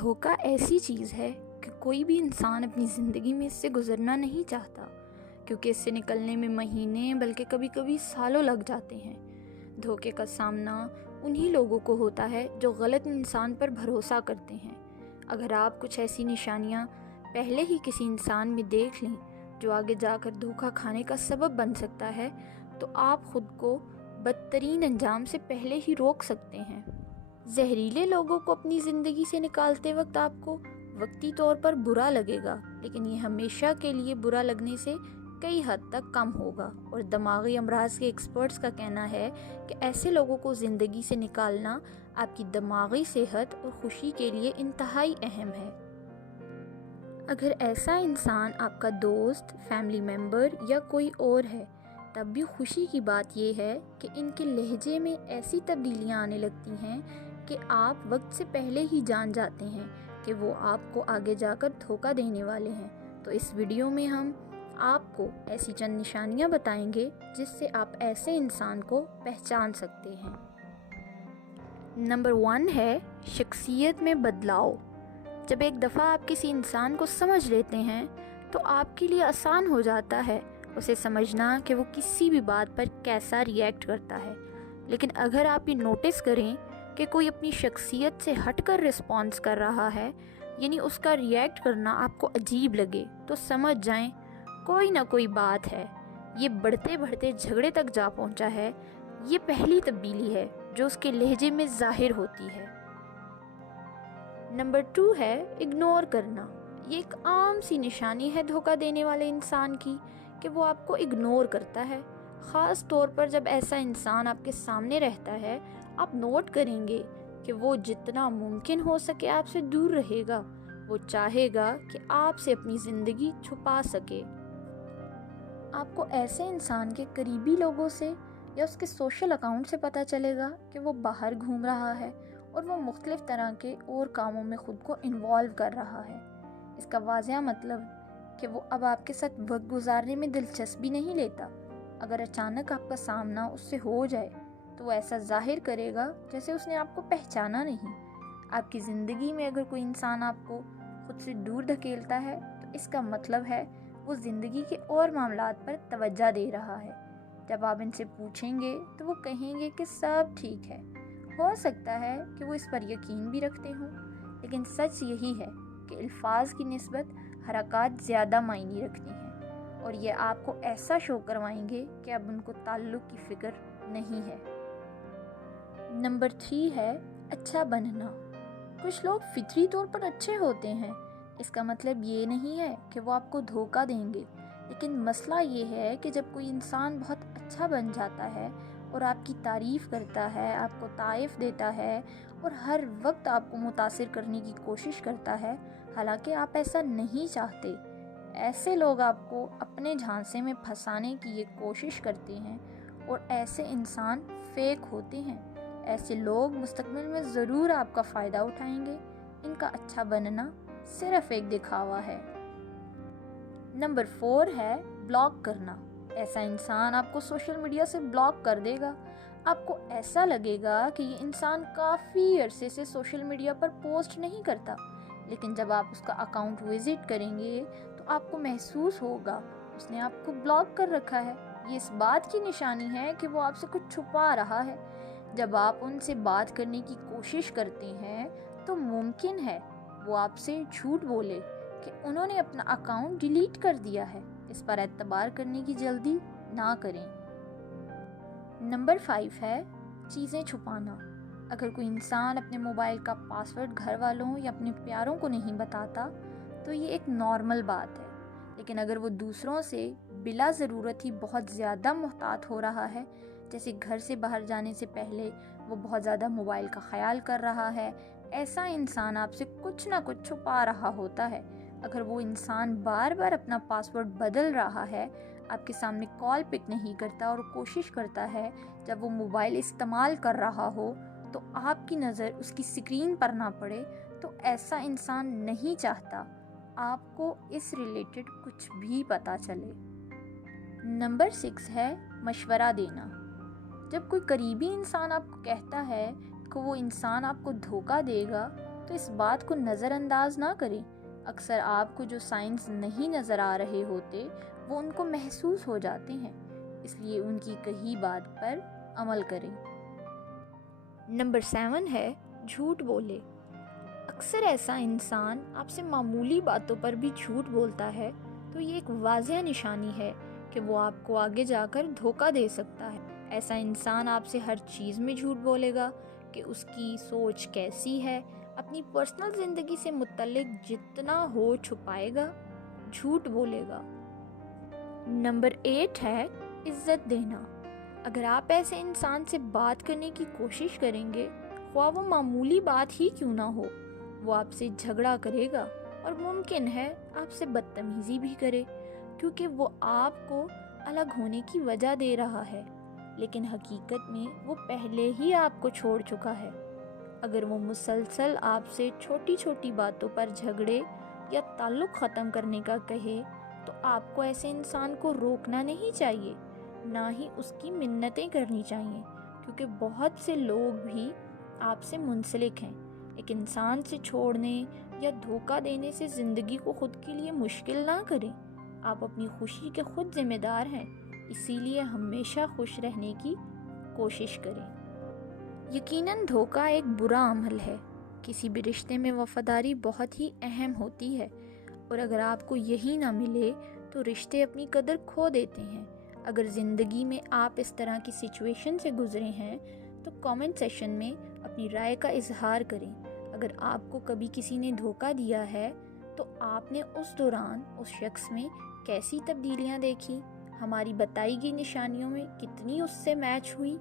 دھوکہ ایسی چیز ہے کہ کوئی بھی انسان اپنی زندگی میں اس سے گزرنا نہیں چاہتا، کیونکہ اس سے نکلنے میں مہینے بلکہ کبھی کبھی سالوں لگ جاتے ہیں۔ دھوکے کا سامنا انہی لوگوں کو ہوتا ہے جو غلط انسان پر بھروسہ کرتے ہیں۔ اگر آپ کچھ ایسی نشانیاں پہلے ہی کسی انسان میں دیکھ لیں جو آگے جا کر دھوکہ کھانے کا سبب بن سکتا ہے، تو آپ خود کو بدترین انجام سے پہلے ہی روک سکتے ہیں۔ زہریلے لوگوں کو اپنی زندگی سے نکالتے وقت آپ کو وقتی طور پر برا لگے گا، لیکن یہ ہمیشہ کے لیے برا لگنے سے کئی حد تک کم ہوگا، اور دماغی امراض کے ایکسپرٹس کا کہنا ہے کہ ایسے لوگوں کو زندگی سے نکالنا آپ کی دماغی صحت اور خوشی کے لیے انتہائی اہم ہے۔ اگر ایسا انسان آپ کا دوست، فیملی ممبر یا کوئی اور ہے، تب بھی خوشی کی بات یہ ہے کہ ان کے لہجے میں ایسی تبدیلیاں آنے لگتی ہیں کہ آپ وقت سے پہلے ہی جان جاتے ہیں کہ وہ آپ کو آگے جا کر دھوکہ دینے والے ہیں۔ تو اس ویڈیو میں ہم آپ کو ایسی چند نشانیاں بتائیں گے جس سے آپ ایسے انسان کو پہچان سکتے ہیں۔ نمبر 1 ہے شخصیت میں بدلاؤ۔ جب ایک دفعہ آپ کسی انسان کو سمجھ لیتے ہیں تو آپ کے لیے آسان ہو جاتا ہے اسے سمجھنا کہ وہ کسی بھی بات پر کیسا ریئیکٹ کرتا ہے۔ لیکن اگر آپ یہ نوٹس کریں کہ کوئی اپنی شخصیت سے ہٹ کر رسپانس کر رہا ہے، یعنی اس کا ریئیکٹ کرنا آپ کو عجیب لگے، تو سمجھ جائیں کوئی نہ کوئی بات ہے، یہ بڑھتے بڑھتے جھگڑے تک جا پہنچا ہے۔ یہ پہلی تبدیلی ہے جو اس کے لہجے میں ظاہر ہوتی ہے۔ نمبر 2 ہے اگنور کرنا۔ یہ ایک عام سی نشانی ہے دھوکہ دینے والے انسان کی کہ وہ آپ کو اگنور کرتا ہے۔ خاص طور پر جب ایسا انسان آپ کے سامنے رہتا ہے، آپ نوٹ کریں گے کہ وہ جتنا ممکن ہو سکے آپ سے دور رہے گا۔ وہ چاہے گا کہ آپ سے اپنی زندگی چھپا سکے۔ آپ کو ایسے انسان کے قریبی لوگوں سے یا اس کے سوشل اکاؤنٹ سے پتہ چلے گا کہ وہ باہر گھوم رہا ہے اور وہ مختلف طرح کے اور کاموں میں خود کو انوالو کر رہا ہے۔ اس کا واضح مطلب کہ وہ اب آپ کے ساتھ وقت گزارنے میں دلچسپی نہیں لیتا۔ اگر اچانک آپ کا سامنا اس سے ہو جائے تو وہ ایسا ظاہر کرے گا جیسے اس نے آپ کو پہچانا نہیں۔ آپ کی زندگی میں اگر کوئی انسان آپ کو خود سے دور دھکیلتا ہے تو اس کا مطلب ہے وہ زندگی کے اور معاملات پر توجہ دے رہا ہے۔ جب آپ ان سے پوچھیں گے تو وہ کہیں گے کہ سب ٹھیک ہے۔ ہو سکتا ہے کہ وہ اس پر یقین بھی رکھتے ہوں، لیکن سچ یہی ہے کہ الفاظ کی نسبت حرکات زیادہ معنی رکھتی ہیں، اور یہ آپ کو ایسا شو کروائیں گے کہ اب ان کو تعلق کی فکر نہیں ہے۔ نمبر 3 ہے اچھا بننا۔ کچھ لوگ فطری طور پر اچھے ہوتے ہیں، اس کا مطلب یہ نہیں ہے کہ وہ آپ کو دھوکہ دیں گے، لیکن مسئلہ یہ ہے کہ جب کوئی انسان بہت اچھا بن جاتا ہے اور آپ کی تعریف کرتا ہے، آپ کو تعائف دیتا ہے اور ہر وقت آپ کو متاثر کرنے کی کوشش کرتا ہے، حالانکہ آپ ایسا نہیں چاہتے، ایسے لوگ آپ کو اپنے جھانسے میں پھنسانے کی یہ کوشش کرتے ہیں، اور ایسے انسان فیک ہوتے ہیں۔ ایسے لوگ مستقبل میں ضرور آپ کا فائدہ اٹھائیں گے۔ ان کا اچھا بننا صرف ایک دکھاوا ہے۔ نمبر 4 ہے بلاک کرنا۔ ایسا انسان آپ کو سوشل میڈیا سے بلاک کر دے گا۔ آپ کو ایسا لگے گا کہ یہ انسان کافی عرصے سے سوشل میڈیا پر پوسٹ نہیں کرتا، لیکن جب آپ اس کا اکاؤنٹ وزٹ کریں گے تو آپ کو محسوس ہوگا اس نے آپ کو بلاک کر رکھا ہے۔ یہ اس بات کی نشانی ہے کہ وہ آپ سے کچھ چھپا رہا ہے۔ جب آپ ان سے بات کرنے کی کوشش کرتے ہیں تو ممکن ہے وہ آپ سے جھوٹ بولے کہ انہوں نے اپنا اکاؤنٹ ڈیلیٹ کر دیا ہے۔ اس پر اعتبار کرنے کی جلدی نہ کریں۔ نمبر 5 ہے چیزیں چھپانا۔ اگر کوئی انسان اپنے موبائل کا پاسورڈ گھر والوں یا اپنے پیاروں کو نہیں بتاتا تو یہ ایک نارمل بات ہے، لیکن اگر وہ دوسروں سے بلا ضرورت ہی بہت زیادہ محتاط ہو رہا ہے، جیسے گھر سے باہر جانے سے پہلے وہ بہت زیادہ موبائل کا خیال کر رہا ہے، ایسا انسان آپ سے کچھ نہ کچھ چھپا رہا ہوتا ہے۔ اگر وہ انسان بار بار اپنا پاسورڈ بدل رہا ہے، آپ کے سامنے کال پک نہیں کرتا اور کوشش کرتا ہے جب وہ موبائل استعمال کر رہا ہو تو آپ کی نظر اس کی سکرین پر نہ پڑے، تو ایسا انسان نہیں چاہتا آپ کو اس ریلیٹڈ کچھ بھی پتہ چلے۔ نمبر 6 ہے مشورہ دینا۔ جب کوئی قریبی انسان آپ کو کہتا ہے کہ وہ انسان آپ کو دھوکہ دے گا تو اس بات کو نظر انداز نہ کریں۔ اکثر آپ کو جو سائنس نہیں نظر آ رہے ہوتے وہ ان کو محسوس ہو جاتے ہیں، اس لیے ان کی کہی بات پر عمل کریں۔ نمبر 7 ہے جھوٹ بولے۔ اکثر ایسا انسان آپ سے معمولی باتوں پر بھی جھوٹ بولتا ہے تو یہ ایک واضح نشانی ہے کہ وہ آپ کو آگے جا کر دھوکہ دے سکتا ہے۔ ایسا انسان آپ سے ہر چیز میں جھوٹ بولے گا کہ اس کی سوچ کیسی ہے، اپنی پرسنل زندگی سے متعلق جتنا ہو چھپائے گا، جھوٹ بولے گا۔ نمبر 8 ہے عزت دینا۔ اگر آپ ایسے انسان سے بات کرنے کی کوشش کریں گے، خواہ وہ معمولی بات ہی کیوں نہ ہو، وہ آپ سے جھگڑا کرے گا اور ممکن ہے آپ سے بدتمیزی بھی کرے، کیونکہ وہ آپ کو الگ ہونے کی وجہ دے رہا ہے، لیکن حقیقت میں وہ پہلے ہی آپ کو چھوڑ چکا ہے۔ اگر وہ مسلسل آپ سے چھوٹی چھوٹی باتوں پر جھگڑے یا تعلق ختم کرنے کا کہے تو آپ کو ایسے انسان کو روکنا نہیں چاہیے، نہ ہی اس کی منتیں کرنی چاہیے، کیونکہ بہت سے لوگ بھی آپ سے منسلک ہیں۔ ایک انسان سے چھوڑنے یا دھوکہ دینے سے زندگی کو خود کے لیے مشکل نہ کریں۔ آپ اپنی خوشی کے خود ذمہ دار ہیں، اسی لیے ہمیشہ خوش رہنے کی کوشش کریں۔ یقیناً دھوکہ ایک برا عمل ہے۔ کسی بھی رشتے میں وفاداری بہت ہی اہم ہوتی ہے، اور اگر آپ کو یہی نہ ملے تو رشتے اپنی قدر کھو دیتے ہیں۔ اگر زندگی میں آپ اس طرح کی سچویشن سے گزرے ہیں تو کامنٹ سیکشن میں اپنی رائے کا اظہار کریں۔ اگر آپ کو کبھی کسی نے دھوکہ دیا ہے تو آپ نے اس دوران اس شخص میں کیسی تبدیلیاں دیکھی، ہماری بتائی گئی نشانیوں میں کتنی اس سے میچ ہوئی؟